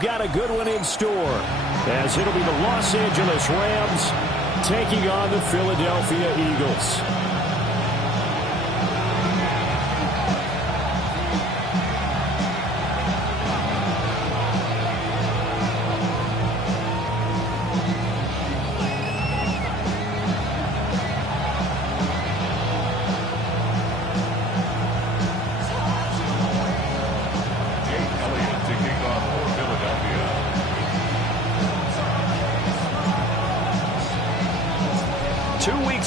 they've got a good one in store, as it'll be the Los Angeles Rams taking on the Philadelphia Eagles.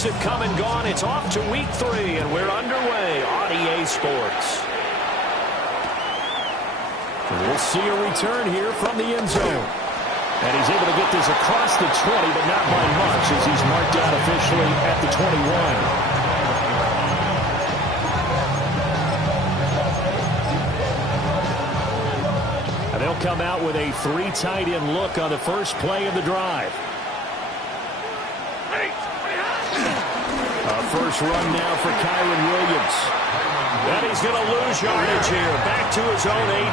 Have come and gone. It's off to week 3, and we're underway on EA Sports. We'll see a return here from the end zone. And he's able to get this across the 20, but not by much, as he's marked out officially at the 21. And they'll come out with a 3 tight end look on the first play of the drive. First run now for Kyren Williams. And he's going to lose yardage here. Back to his own 18.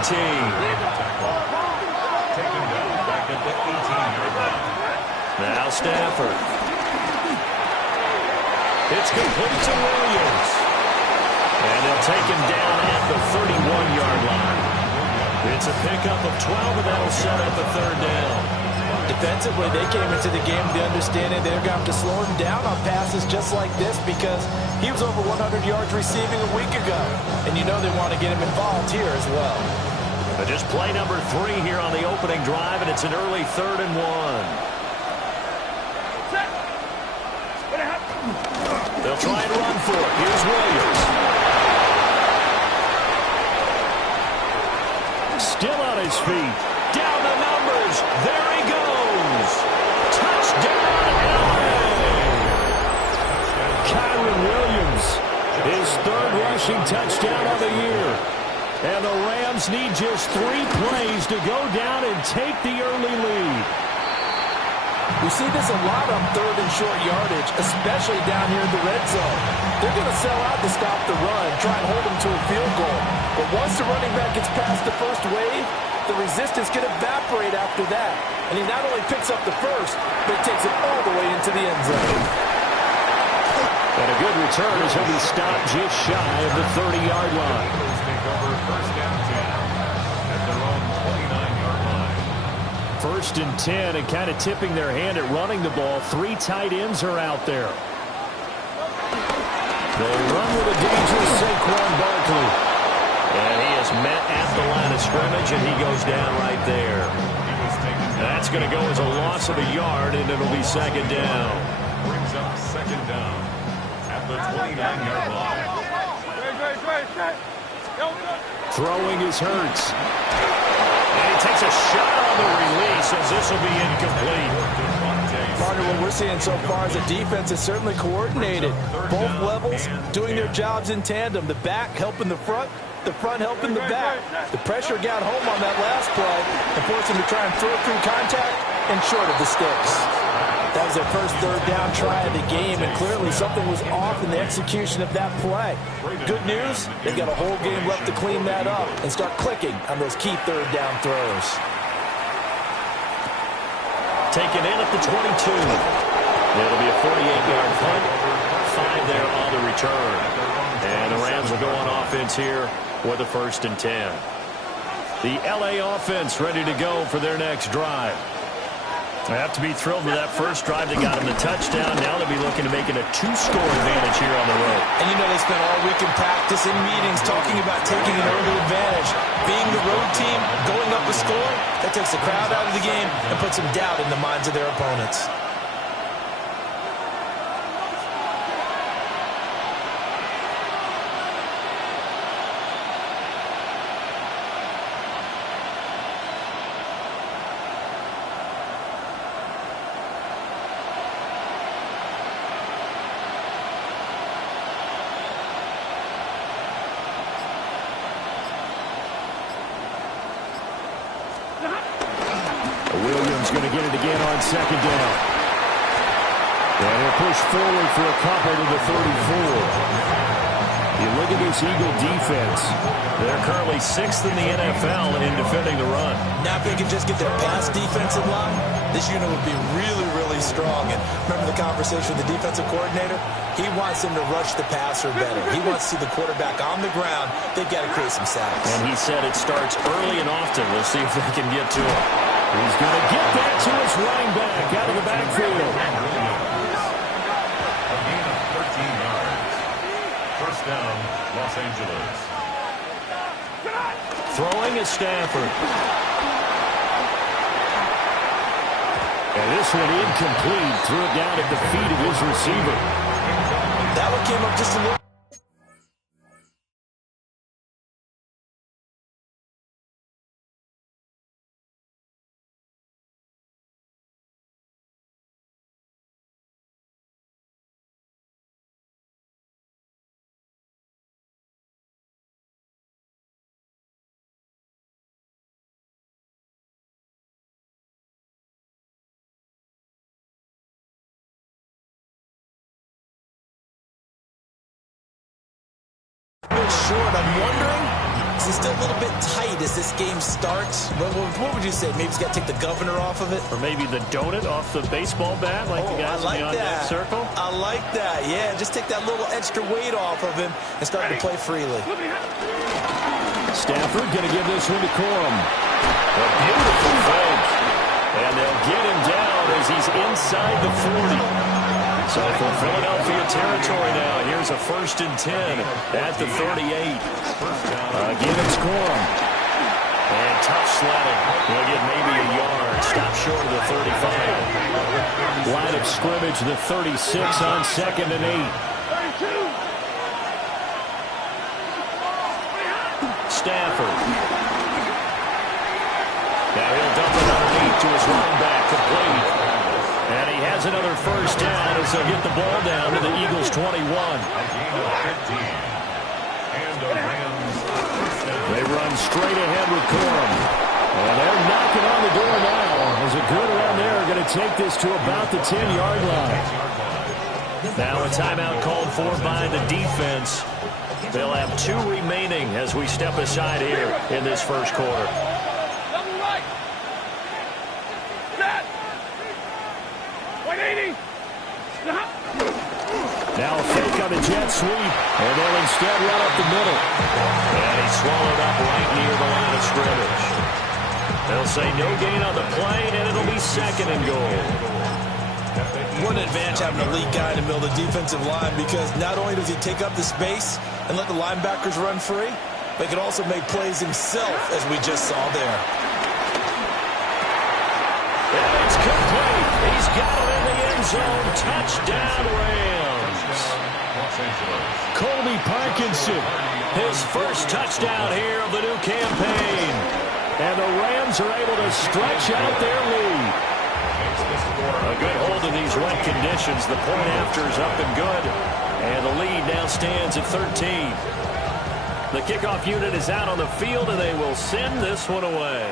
Now Stafford. It's complete to Williams. And they'll take him down at the 31-yard line. It's a pickup of 12, and that'll set up a third down. Defensively, they came into the game with the understanding they're going to have to slow him down on passes just like this because he was over 100 yards receiving a week ago. And you know they want to get him involved here as well. But just play number 3 here on the opening drive, and it's an early 3rd and 1. They'll try and run for it. Here's Williams. Still on his feet. Down the numbers. There he goes. Touchdown, LA. Kyren Williams, his 3rd rushing touchdown of the year. And the Rams need just 3 plays to go down and take the early lead. We see this a lot on 3rd and short yardage, especially down here in the red zone. They're going to sell out to stop the run, try and hold them to a field goal. But once the running back gets past the first wave, the resistance can evaporate after that. And he not only picks up the first, but takes it all the way into the end zone. And a good return as he'll be stopped just shy of the 30-yard line. First down 10 at their own 29-yard line. 1st and 10, and kind of tipping their hand at running the ball. 3 tight ends are out there. They run with a dangerous Saquon Barkley. And he is met at the line of scrimmage, and he goes down right there. That's going to go as a loss of a yard, and it'll be 2nd down. Brings up 2nd down at the 29-yard line. Throwing is Hurts. And he takes a shot on the release, as this will be incomplete. Partner, what we're seeing so far is the defense is certainly coordinated. Both levels doing their jobs in tandem. The back helping the front helping the back. The pressure got home on that last play and forced him to try and throw through contact and short of the sticks. That was their first 3rd down try of the game, and clearly something was off in the execution of that play. Good news, they've got a whole game left to clean that up and start clicking on those key 3rd down throws. Taken in at the 22. It'll be a 48-yard punt. 5 there on the return. And the Rams will go on offense here with a 1st and 10. The LA offense ready to go for their next drive. They have to be thrilled with that first drive. They got him the touchdown. Now they'll be looking to make it a 2-score advantage here on the road. And you know they spent all week in practice, in meetings, talking about taking an early advantage. Being the road team, going up a score, that takes the crowd out of the game and puts some doubt in the minds of their opponents. Williams going to get it again on 2nd down. And he'll push forward for a couple to the 34. You look at this Eagle defense. They're currently 6th in the NFL in defending the run. Now if they can just get their pass defensive line, this unit would be really, really strong. And remember the conversation with the defensive coordinator? He wants them to rush the passer better. He wants to see the quarterback on the ground. They've got to create some sacks. And he said it starts early and often. We'll see if they can get to him. He's going to get that to his running back out of the backfield. A gain of 13 yards. First down, Los Angeles. Throwing is Stafford. And this one incomplete. Threw it down at the feet of his receiver. That one came up just a little. Short. I'm wondering, is he still a little bit tight as this game starts? What would you say? Maybe he's got to take the governor off of it? Or maybe the donut off the baseball bat, like the guys in the on-deck circle? I like that. Yeah, just take that little extra weight off of him and start to play freely. Stafford going to give this one to Corum. A beautiful fake. And they'll get him down as he's inside the 40. So for Philadelphia territory now, here's a 1st and 10 at the 38. Gibbons Corum. And tough sledding. He'll get maybe a yard. Stop short of the 35. Line of scrimmage, the 36 on 2nd and 8. Stafford. Now he'll dump it underneath to his running back, complete. And he has another first down as they'll get the ball down to the Eagles' 21. They run straight ahead with Corum. And they're knocking on the door now as a good run there are going to take this to about the 10-yard line. Now a timeout called for by the defense. They'll have 2 remaining as we step aside here in this first quarter. Now a fake on the jet sweep, and they'll instead run up the middle. And he's swallowed up right near the line of scrimmage. They'll say no gain on the play, and it'll be 2nd and goal. What an advantage having a lead guy in the middle of the defensive line, because not only does he take up the space and let the linebackers run free, but he can also make plays himself, as we just saw there. And it's complete. He's got it in the end zone. Touchdown, Rams. Colby Parkinson. His first touchdown here of the new campaign. And the Rams are able to stretch out their lead. A good hold in these wet conditions. The point after is up and good. And the lead now stands at 13. The kickoff unit is out on the field, and they will send this one away.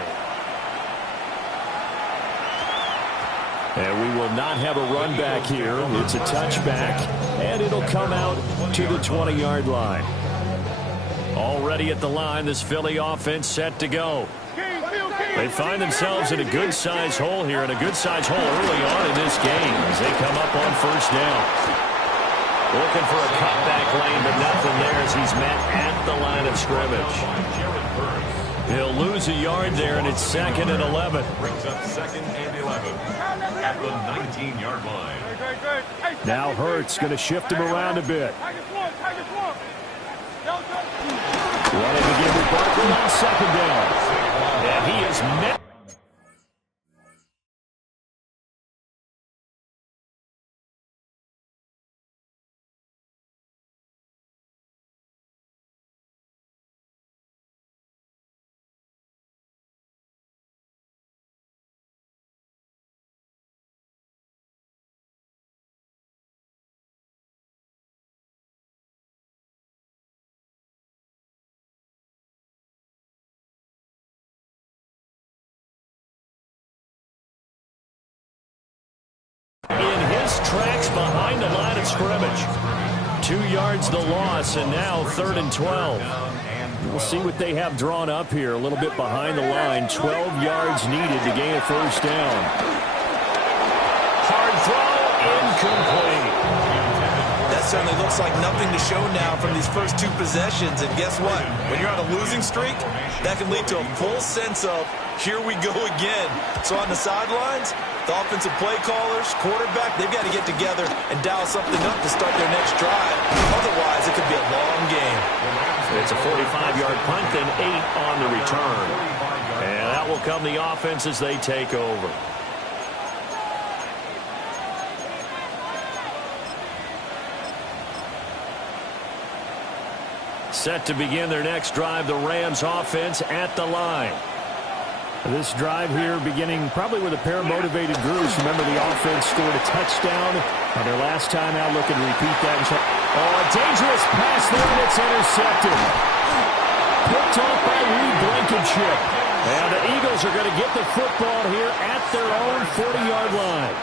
And we will not have a run back here. It's a touchback, and it'll come out to the 20-yard line. Already at the line, this Philly offense set to go. They find themselves in a good-sized hole here, and a good-sized hole early on in this game as they come up on first down. Looking for a cutback lane, but nothing there as he's met at the line of scrimmage. He'll lose a yard there, and it's 2nd and 11. Brings up 2nd and 11 at the 19-yard line. Now Hurts going to shift him around a bit. Running again with Barkley on 2nd down. And he is met. In his tracks behind the line of scrimmage. 2 yards the loss, and now 3rd and 12. We'll see what they have drawn up here. A little bit behind the line. 12 yards needed to gain a first down. Hard throw, incomplete. That certainly looks like nothing to show now from these first 2 possessions. And guess what? When you're on a losing streak, that can lead to a full sense of, here we go again. So on the sidelines, the offensive play callers, quarterback, they've got to get together and dial something up to start their next drive. Otherwise, it could be a long game. It's a 45-yard punt, then 8 on the return. And that will come the offense as they take over. Set to begin their next drive, the Rams offense at the line. This drive here beginning probably with a pair of motivated Bruce. Remember, the offense scored a touchdown on their last time out. Looking to repeat that. Oh, a dangerous pass there, and it's intercepted. Picked off by Reed Blankenship. And the Eagles are going to get the football here at their own 40-yard line.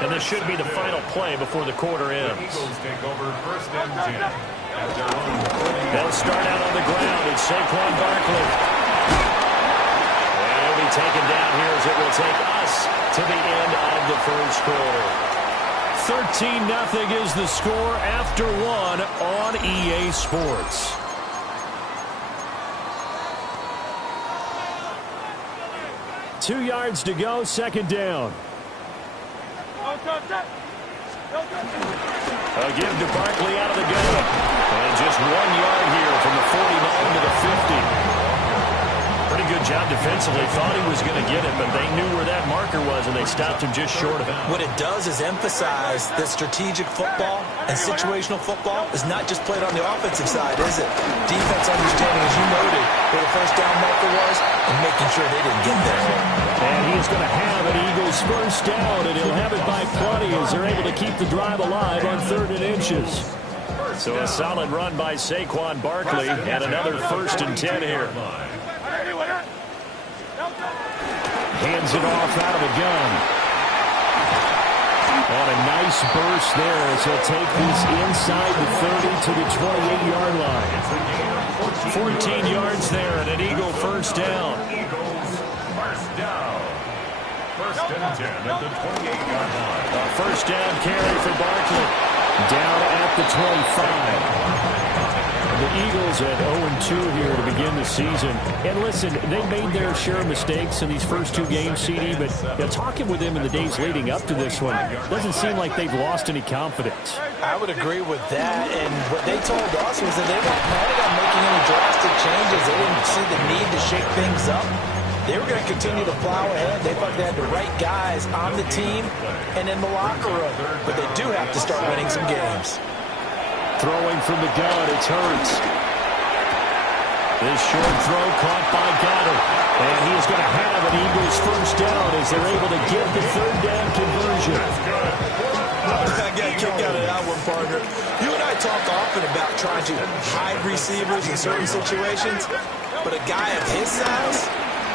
And this should be the final play before the quarter ends. Eagles take over 1st and 10. They'll start out on the ground. It's Saquon Barkley. And he'll be taken down here as it will take us to the end of the first quarter. 13-0 is the score after 1 on EA Sports. Two yards to go, 2nd down. A give to Barkley out of the gun. And just 1 yard here from the 49 to the 50. Pretty good job defensively. Thought he was going to get it, but they knew where that marker was, and they stopped him just short of it. What it does is emphasize that strategic football and situational football is not just played on the offensive side, is it? Defense understanding, as you noted, where the first down marker was and making sure they didn't get there. And he's going to have an Eagles first down, and he'll have it by plenty as they're able to keep the drive alive on 3rd and inches. So a solid run by Saquon Barkley and another 1st and 10 here. Hands it off out of the gun. And a nice burst there as he'll take this inside the 30 to the 28-yard line. 14 yards there and an Eagle first down. Eagles first down. 1st and 10 at the 28-yard line. A first down carry for Barkley. Down at the 25. The Eagles at 0-2 here to begin the season. And listen, they made their share of mistakes in these first 2 games, CD, but talking with them in the days leading up to this one, doesn't seem like they've lost any confidence. I would agree with that, and what they told us was that they weren't planning on making any drastic changes. They didn't see the need to shake things up. They were going to continue to plow ahead. They thought they had the right guys on the team and in the locker room, but they do have to start winning some games. Throwing from the gun, it's Hurts. This short throw caught by Goddard. And he is going to have an Eagles first down as they're able to get the 3rd down conversion. I got a kick out of that one, partner. You and I talk often about trying to hide receivers in certain situations, but a guy of his size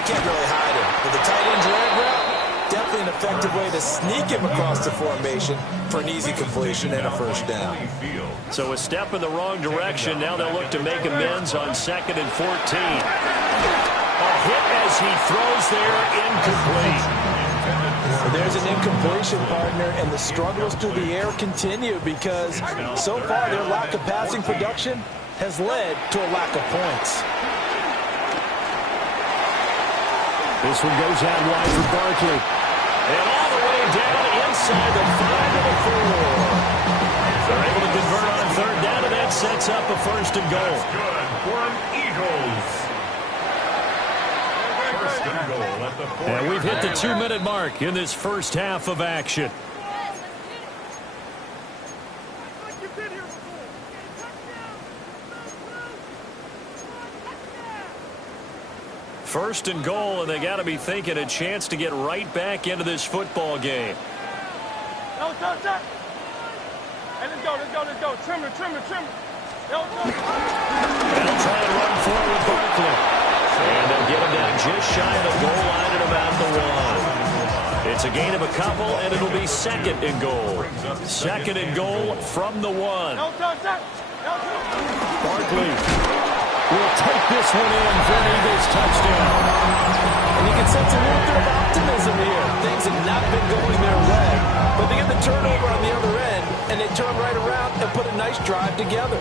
can't really hide him. With the tight end drag route, definitely an effective way to sneak him across the formation for an easy completion and a first down. So a step in the wrong direction. Now they'll look to make amends on 2nd and 14. A hit as he throws there, incomplete. Well, there's an incompletion, partner, and the struggles through the air continue because so far their lack of passing production has led to a lack of points. This one goes out wide for Barkley. And all the way down inside the 5 to the 4. They're able to convert on 3rd down, and that sets up a 1st and goal. That's good for an Eagles. 1st and goal at the 4. And we've hit the 2-minute mark in this first half of action. First and goal, and they got to be thinking a chance to get right back into this football game. Hey, let's go. Trimmer. They'll try and run forward with Barkley. And they'll get him down just shy of the goal line at about the 1. It's a gain of a couple, and it'll be second and goal. Second and goal from the 1. Barkley will take this one in for an Eagles touchdown. And you can sense a little bit of optimism here. Things have not been going their way. But they get the turnover on the other end, and they turn right around and put a nice drive together.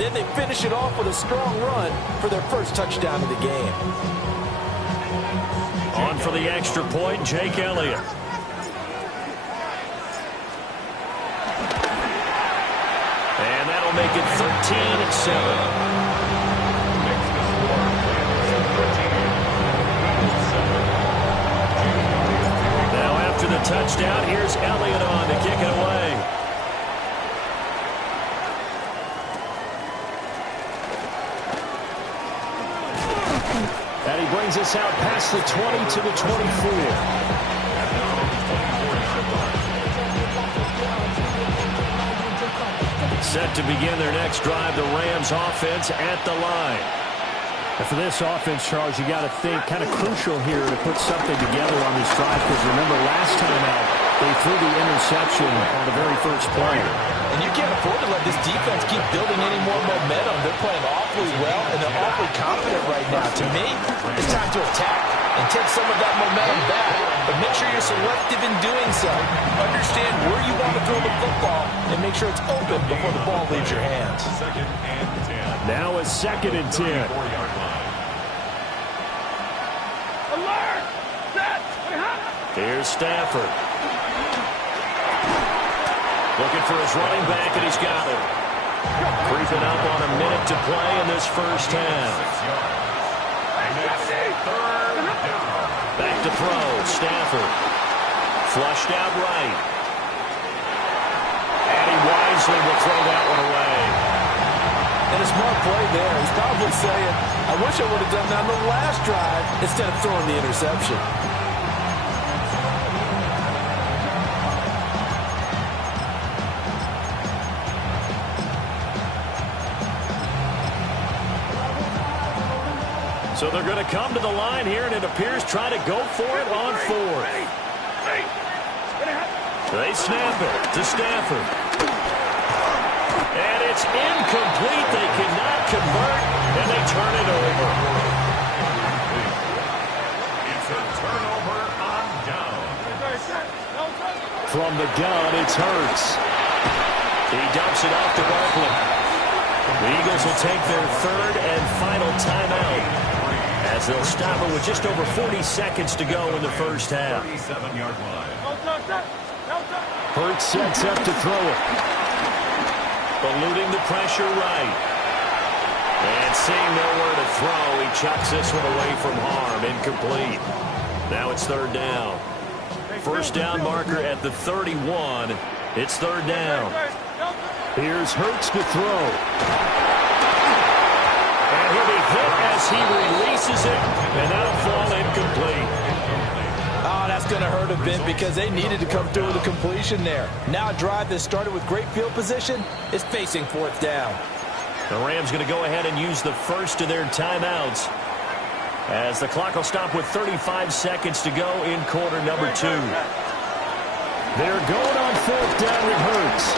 Then they finish it off with a strong run for their first touchdown of the game. On for the extra point, Jake Elliott. And that'll make it 13-7. After the touchdown, here's Elliott on to kick it away. And he brings us out past the 20 to the 24. Set to begin their next drive, the Rams offense at the line. And for this offense, Charles, you got to think kind of crucial here to put something together on this drive, because remember last time out they threw the interception on the very first play. And you can't afford to let this defense keep building any more momentum. They're playing awfully well, and they're awfully confident right now. To me, it's time to attack and take some of that momentum back. But make sure you're selective in doing so. Understand where you want to throw the football and make sure it's open before the ball leaves your hands. Second and 10. Now a 2nd and 10. Alert! Set! Here's Stafford. Looking for his running back, and he's got it. Creeping up on a minute to play in this first half. Back to throw. Stafford. Flushed out right. And he wisely will throw that one away. And a smart play there. He's probably saying, I wish I would have done that on the last drive instead of throwing the interception. So they're going to come to the line here, and it appears try to go for it on 4th. They snap it to Stafford. And it's incomplete. They cannot convert, and they turn it over. It's a turnover on down. From the gun, it's Hurts. He dumps it off to Barkley. The Eagles will take their 3rd and final timeout, as they'll stop it with just over 40 seconds to go in the first half. 37-yard line. Hurts sets up to throw it. Eluding the pressure right. And seeing nowhere to throw, he chucks this one away from harm. Incomplete. Now it's 3rd down. First down marker at the 31. It's 3rd down. Here's Hurts to throw. And he'll be hit as he releases it, and that'll fall incomplete. Oh, that's going to hurt a bit because they needed to come through with a completion there. Now a drive that started with great field position is facing 4th down. The Rams going to go ahead and use the first of their timeouts, as the clock will stop with 35 seconds to go in quarter number 2. They're going on 4th down with Hurts.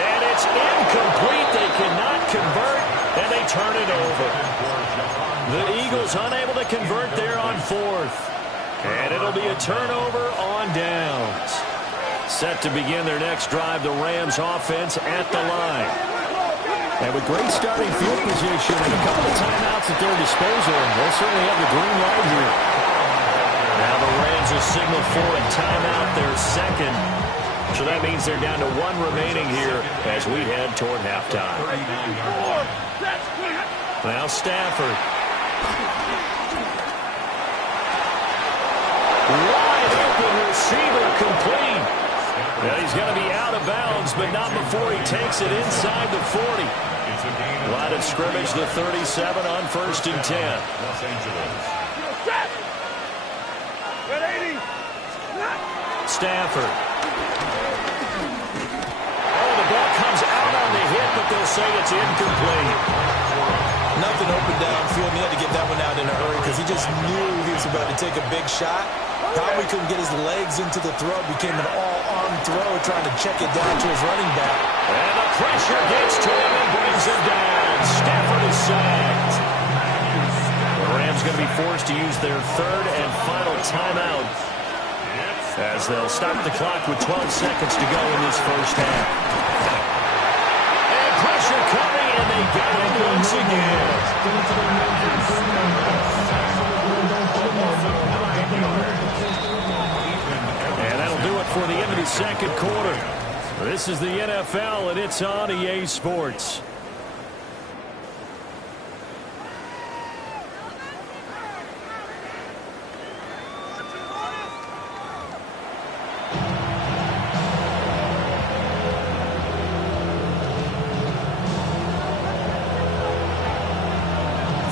And it's incomplete. They cannot convert, and they turn it over. The Eagles unable to convert there on 4th. And it'll be a turnover on downs. Set to begin their next drive, the Rams offense at the line. And with great starting field position and a couple of timeouts at their disposal, they'll certainly have the green light here. Now the Rams will signal for a timeout, their 2nd. So that means they're down to 1 remaining here as we head toward halftime. Now Stafford. Wide open receiver, complete. Now he's going to be out of bounds, but not before he takes it inside the 40. Line of scrimmage, the 37 on 1st and 10. Los Angeles. Stafford. Oh, the ball comes out on the hit, but they'll say it's incomplete. Nothing open downfield. He had to get that one out in a hurry because he just knew he was about to take a big shot. Probably couldn't get his legs into the throw. Became an all-arm throw trying to check it down to his running back. And the pressure gets to him and brings him down. Stafford is sacked. The Rams going to be forced to use their third and final timeout as they'll stop the clock with 12 seconds to go in this first half. And pressure coming, and they got it once again. And that'll do it for the end of the second quarter. This is the NFL, and it's on EA Sports.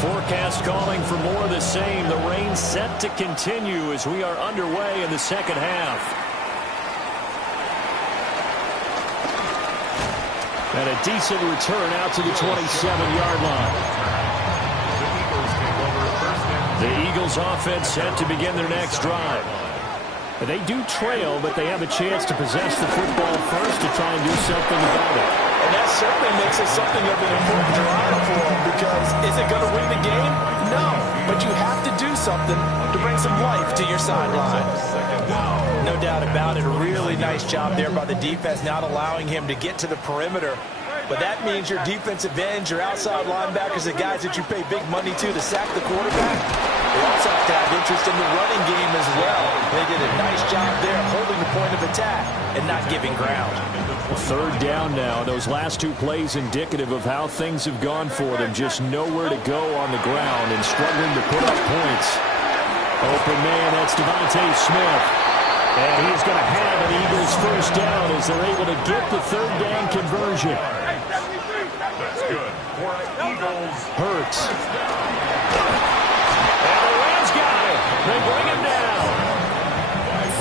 Forecast calling for more of the same. The rain set to continue as we are underway in the second half. And a decent return out to the 27-yard line. The Eagles offense set to begin their next drive. They do trail, but they have a chance to possess the football first to try and do something about it. And that certainly makes it something of an important drive for them, because is it going to win the game? No, but you have to do something to bring some life to your sideline. No doubt about it. A really nice job there by the defense, not allowing him to get to the perimeter. But that means your defensive ends, your outside linebackers, the guys that you pay big money to sack the quarterback, they also have to have interest in the running game as well. They did a nice job there holding the point of attack and not giving ground. Third down now. Those last two plays indicative of how things have gone for them. Just nowhere to go on the ground and struggling to put up points. Open man, that's Devontae Smith. And he's going to have an Eagles first down as they're able to get the third down conversion. That's good for Eagles. Hurts. And the Rams got it. They bring him down.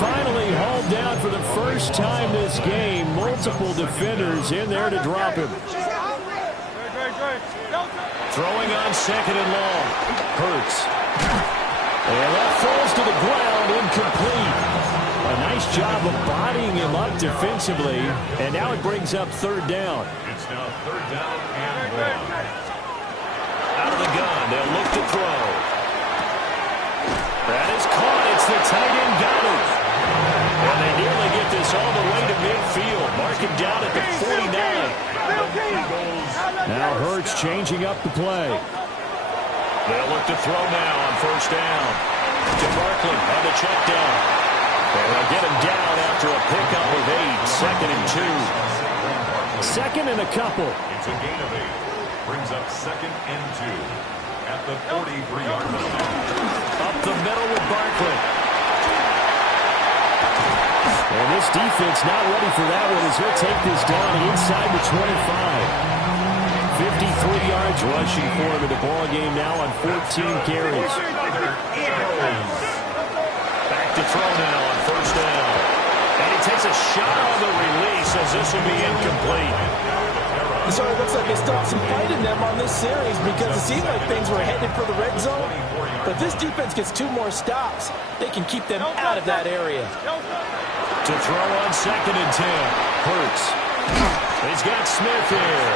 Finally hauled down for the first time this game. Multiple defenders in there to drop him. Throwing on second and long. Hurts. And that falls to the ground, incomplete. A nice job of bodying him up defensively. And now it brings up third down. It's now third down and 1. Out of the gun, they'll look to throw. That is caught. It's the tight end Goddard. And they nearly get this all the way to midfield. Mark him down at the 49. Now Hurts changing up the play. They'll look to throw now on first down. To Barkley on the check down. And they'll get him down after a pickup of 8. Second and 2. Second and a couple. It's a gain of 8. Brings up second and 2 at the 43-yard line. Up the middle with Barkley. And this defense not ready for that one as he'll take this down inside the 25. 53 yards rushing for him in the ball game now on 14 carries. Back to throw now on first down. And he takes a shot on the release as this will be incomplete. So it looks like they stopped some fight in them on this series, because it seemed like things were headed for the red zone. But this defense gets 2 more stops. They can keep them out of that area. To throw on second and 10. Hurts. He's got Smith here.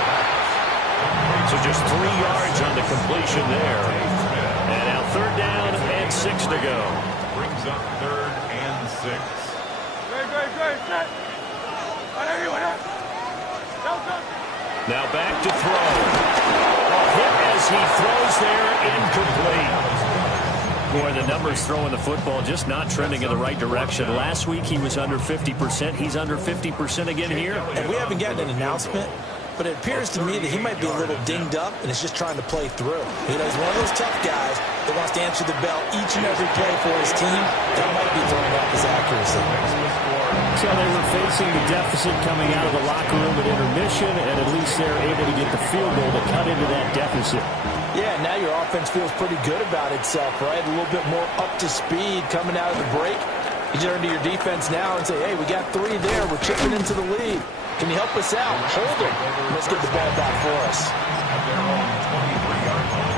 So just 3 yards on the completion there. And now third down and 6 to go. Brings up third and 6. Now back to throw. Hit as he throws there, incomplete. Boy, the numbers throwing the football just not trending in the right direction. Last week he was under 50%. He's under 50% again here. And we haven't gotten an announcement, but it appears to me that he might be a little dinged up and is just trying to play through. You know, he's one of those tough guys that wants to answer the bell each and every play for his team. That might be throwing off his accuracy. So they were facing the deficit coming out of the locker room at intermission, and at least they're able to get the field goal to cut into that deficit. Yeah, now your offense feels pretty good about itself, right? A little bit more up to speed coming out of the break. You turn to your defense now and say, hey, we got 3 there. We're chipping into the lead. Can you help us out? Hold it. Let's get the ball back for us. At their own 23-yard line.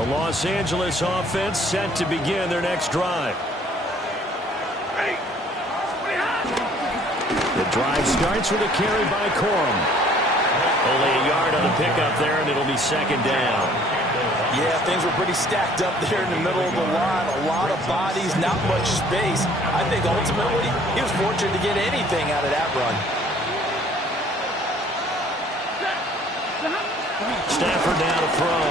The Los Angeles offense set to begin their next drive. The drive starts with a carry by Corum. Only a yard on the pickup there, and it'll be second down. Yeah, things were pretty stacked up there in the middle of the line. A lot of bodies, not much space. I think ultimately he was fortunate to get anything out of that run. Stafford now to throw.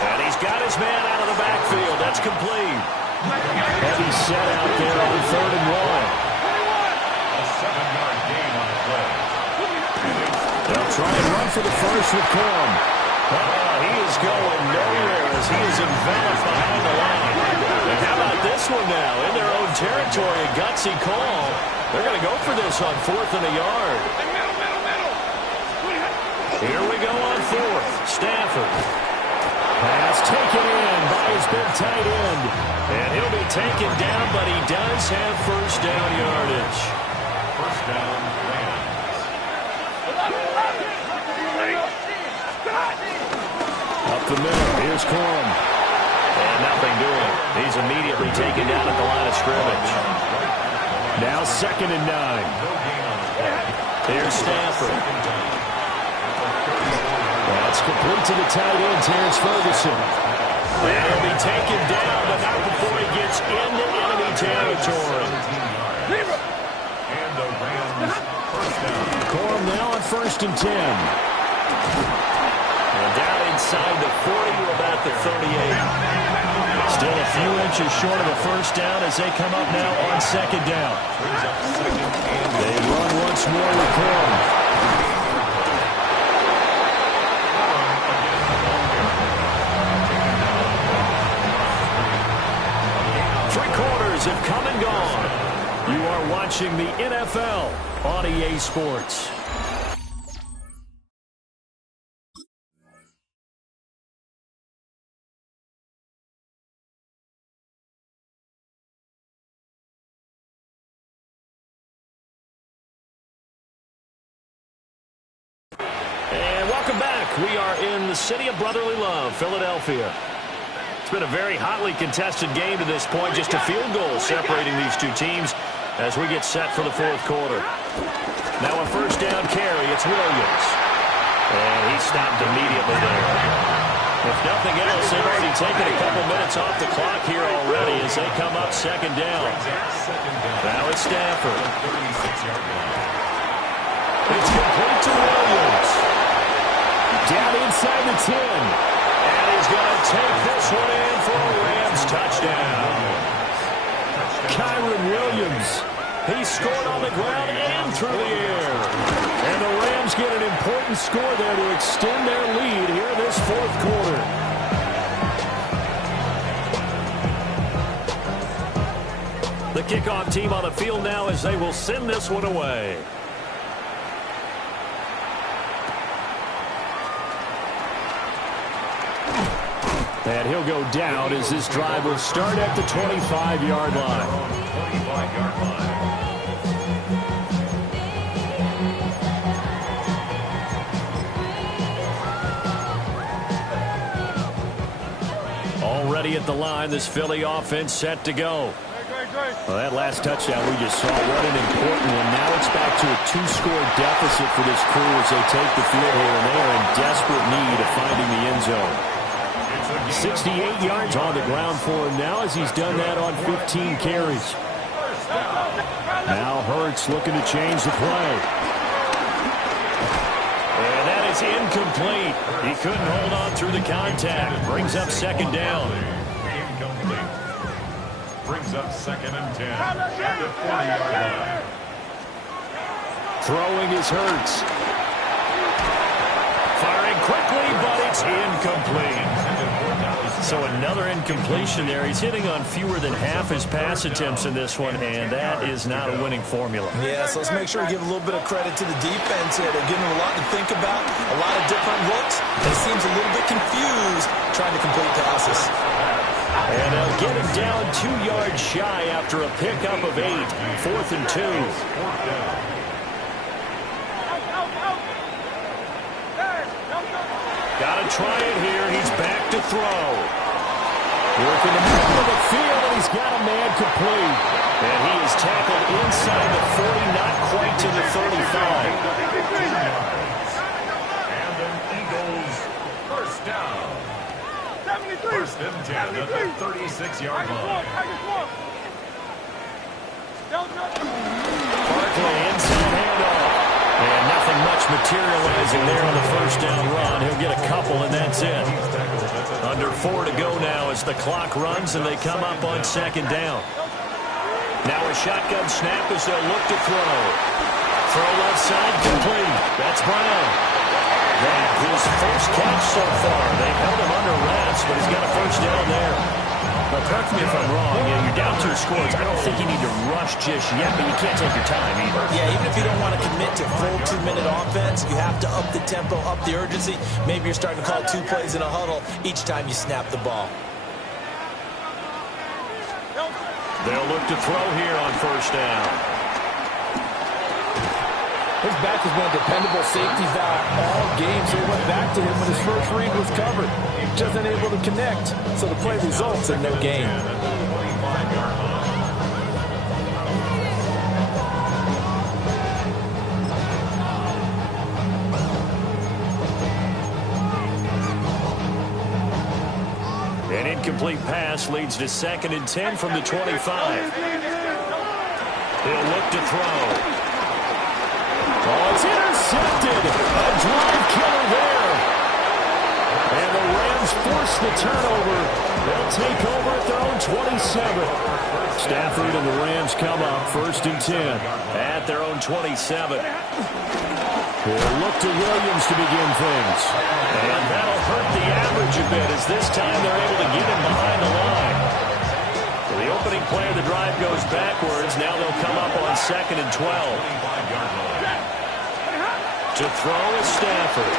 And he's got his man out of the backfield. That's complete. Heavy set out there on 3rd and 1. A 7-yard gain on the play. They'll try and run for the first with Corum. Oh, he is going nowhere as he is enveloped behind the line. And how about this one now? In their own territory, a gutsy call. They're going to go for this on 4th and a yard. Here we go on 4th. Stafford. Pass taken in by his big tight end. And he'll be taken down, but he does have first down yardage. First down, Rams. Up the middle, here's Corum. And nothing doing. He's immediately taken down at the line of scrimmage. Now 2nd and 9. Here's Stafford. That's complete to the tight end, Terrence Ferguson. And he'll be taken down, but not before he gets into enemy territory. And the Rams first down. Corum now on 1st and 10. And down inside the 40 to about the 38. Still a few inches short of a first down as they come up now on 2nd down. They run once more with Corum. Have come and gone. You are watching the NFL on EA Sports. And welcome back. We are in the city of brotherly love, Philadelphia. It's been a very hotly contested game to this point. Just a field goal separating these two teams as we get set for the 4th quarter. Now a first down carry. It's Williams. And he stopped immediately there. If nothing else, they've already taken a couple minutes off the clock here already as they come up 2nd down. Now it's Stafford. It's complete to Williams. Down inside the 10. And he's going to take this one in for a Rams touchdown. Kyren Williams. He scored on the ground and through the air. And the Rams get an important score there to extend their lead here this 4th quarter. The kickoff team on the field now as they will send this one away. And he'll go down as this drive will start at the 25-yard line. 25-yard line. Already at the line, this Philly offense set to go. Well, that last touchdown we just saw, what an important one. Now it's back to a 2-score deficit for this crew as they take the field here, and they are in desperate need of finding the end zone. 68 yards on the ground for him now as he's done that on 15 carries. Now Hurts looking to change the play. And that is incomplete. He couldn't hold on through the contact. Brings up 2nd down. Incomplete. Brings up 2nd and 10 at the 40-yard line. Throwing is Hurts. Firing quickly, but it's incomplete. So another incompletion there. He's hitting on fewer than half his pass attempts in this one, and that is not a winning formula. Yeah, so let's make sure we give a little bit of credit to the defense here. They're giving him a lot to think about, a lot of different looks. He seems a little bit confused trying to complete passes. And they'll get him down 2 yards shy after a pickup of 8. 4th and 2. Got to try it here. He's back to throw. Working the middle of the field, and he's got a man complete. And he is tackled inside the 40, not quite to the 35. And the Eagles first down. 73. First and 10 at the 36-yard line. Barkley inside handoff. And nothing much materializing there on the first down run. He'll get a couple, and that's it. Under 4 to go now as the clock runs, and they come up on second down. Now a shotgun snap as they'll look to throw. Throw left side, complete. That's Brown. That his first catch so far. They've held him under wraps, but he's got a first down there. Now, correct me if I'm wrong. You're down 2 scores. I don't think you need to rush just yet, but you can't take your time either. Yeah, even if you don't want to commit to full 2-minute offense, you have to up the tempo, up the urgency. Maybe you're starting to call 2 plays in a huddle each time you snap the ball. They'll look to throw here on first down. His back has been a dependable safety valve all game, so he went back to him when his first read was covered. Just unable to connect, so the play results in no gain. An incomplete pass leads to 2nd and 10 from the 25. He'll look to throw. Oh, it's intercepted. A drive killer there. And the Rams force the turnover. They'll take over at their own 27. Stafford and the Rams come up 1st and 10. At their own 27. They'll look to Williams to begin things. And that'll hurt the average a bit as this time they're able to get him behind the line. So the opening play of the drive goes backwards. Now they'll come up on 2nd and 12. To throw is Stafford.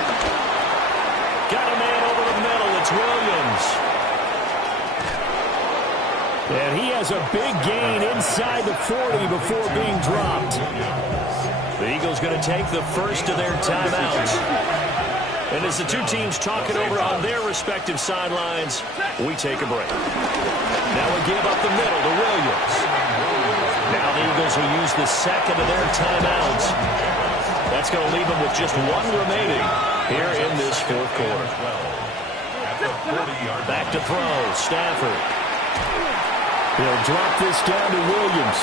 Got a man over the middle. It's Williams. And he has a big gain inside the 40 before being dropped. The Eagles going to take the first of their timeouts. And as the 2 teams talk it over on their respective sidelines, we take a break. Now we give up the middle to Williams. Now the Eagles will use the 2nd of their timeouts. That's going to leave them with just 1 remaining here in this 4th quarter. Back to throw, Stafford. He'll drop this down to Williams.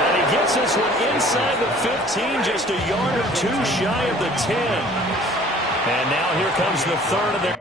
And he gets this one inside the 15, just a yard or 2 shy of the 10. And now here comes the 3rd of their...